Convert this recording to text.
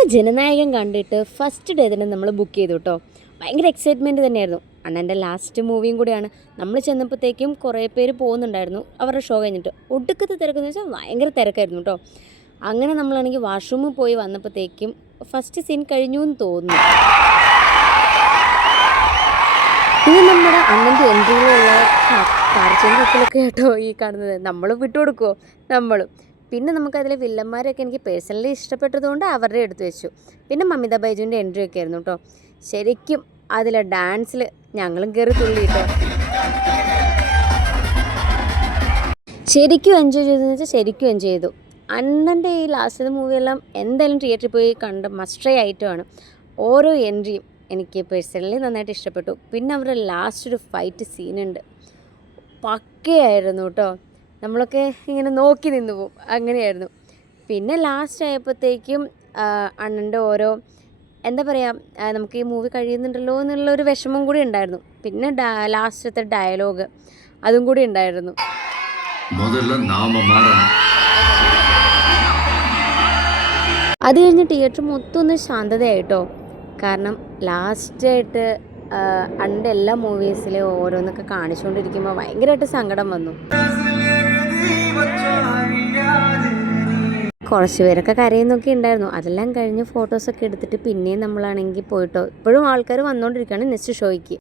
അങ്ങനെ ജനനായകൻ കണ്ടിട്ട് first day തന്നെ നമ്മൾ ബുക്ക് ചെയ്തു കേട്ടോ. ഭയങ്കര എക്സൈറ്റ്മെൻറ്റ് തന്നെയായിരുന്നു. അണ്ണൻ്റെ ലാസ്റ്റ് മൂവിയും കൂടിയാണ്. നമ്മൾ ചെന്നപ്പോഴത്തേക്കും കുറേ പേര് പോകുന്നുണ്ടായിരുന്നു അവരുടെ ഷോ കഴിഞ്ഞിട്ട്. ഒടുക്കത്തെ തിരക്കെന്ന് വെച്ചാൽ ഭയങ്കര തിരക്കായിരുന്നു കേട്ടോ. അങ്ങനെ നമ്മളാണെങ്കിൽ വാഷ്റൂമിൽ പോയി വന്നപ്പോഴത്തേക്കും ഫസ്റ്റ് സീൻ കഴിഞ്ഞു എന്ന് തോന്നുന്നു. ഇത് നമ്മുടെ അണ്ണൻ്റെ എൻട്രിയിലുള്ള കാർച്ചയും കുക്കലൊക്കെ കേട്ടോ ഈ കാണുന്നത്. നമ്മൾ വിട്ടുകൊടുക്കുമോ? നമ്മളും. പിന്നെ നമുക്കതിലെ വില്ലന്മാരൊക്കെ എനിക്ക് പേഴ്സണലി ഇഷ്ടപ്പെട്ടതുകൊണ്ട് അവരുടെ എടുത്തു വെച്ചു. പിന്നെ മമിത ബൈജുവിൻ്റെ എൻട്രി ഒക്കെ ആയിരുന്നു കേട്ടോ. ശരിക്കും അതിലെ ഡാൻസിൽ ഞങ്ങളും കയറി തുള്ളി കേട്ടോ. ശരിക്കും എൻജോയ് ചെയ്തതെന്ന് വെച്ചാൽ ശരിക്കും എൻജോയ് ചെയ്തു. അണ്ണൻ്റെ ഈ ലാസ്റ്റത്തെ മൂവിയെല്ലാം എന്തായാലും തിയേറ്ററിൽ പോയി കണ്ട് മസ്റ്റേ ഐറ്റമാണ്. ഓരോ എൻട്രിയും എനിക്ക് പേഴ്സണലി നന്നായിട്ട് ഇഷ്ടപ്പെട്ടു. പിന്നെ അവരുടെ ലാസ്റ്റ് ഒരു ഫൈറ്റ് സീനുണ്ട്, പക്കയായിരുന്നു കേട്ടോ. നമ്മളൊക്കെ ഇങ്ങനെ നോക്കി നിന്ന് പോവും, അങ്ങനെയായിരുന്നു. പിന്നെ ലാസ്റ്റ് ആയപ്പോഴത്തേക്കും അണ്ണൻ്റെ ഓരോ എന്താ പറയുക, നമുക്ക് ഈ മൂവി കഴിയുന്നുണ്ടല്ലോ എന്നുള്ളൊരു വിഷമം കൂടി ഉണ്ടായിരുന്നു. പിന്നെ ലാസ്റ്റത്തെ ഡയലോഗ് അതും കൂടി ഉണ്ടായിരുന്നു. അത് കഴിഞ്ഞ് തിയേറ്റർ മൊത്തം ഒന്ന് ശാന്തതയായിട്ടോ. കാരണം ലാസ്റ്റായിട്ട് അണ്ണൻ്റെ എല്ലാ മൂവീസിലും ഓരോന്നൊക്കെ കാണിച്ചുകൊണ്ടിരിക്കുമ്പോൾ ഭയങ്കരമായിട്ട് സങ്കടം വന്നു. കുറച്ച് പേരൊക്കെ കരയുന്നൊക്കെ ഉണ്ടായിരുന്നു. അതെല്ലാം കഴിഞ്ഞ് ഫോട്ടോസൊക്കെ എടുത്തിട്ട് പിന്നെയും നമ്മളാണെങ്കിൽ പോയിട്ടോ. ഇപ്പോഴും ആൾക്കാർ വന്നുകൊണ്ടിരിക്കുകയാണ് നെക്സ്റ്റ് ഷോയ്ക്ക്.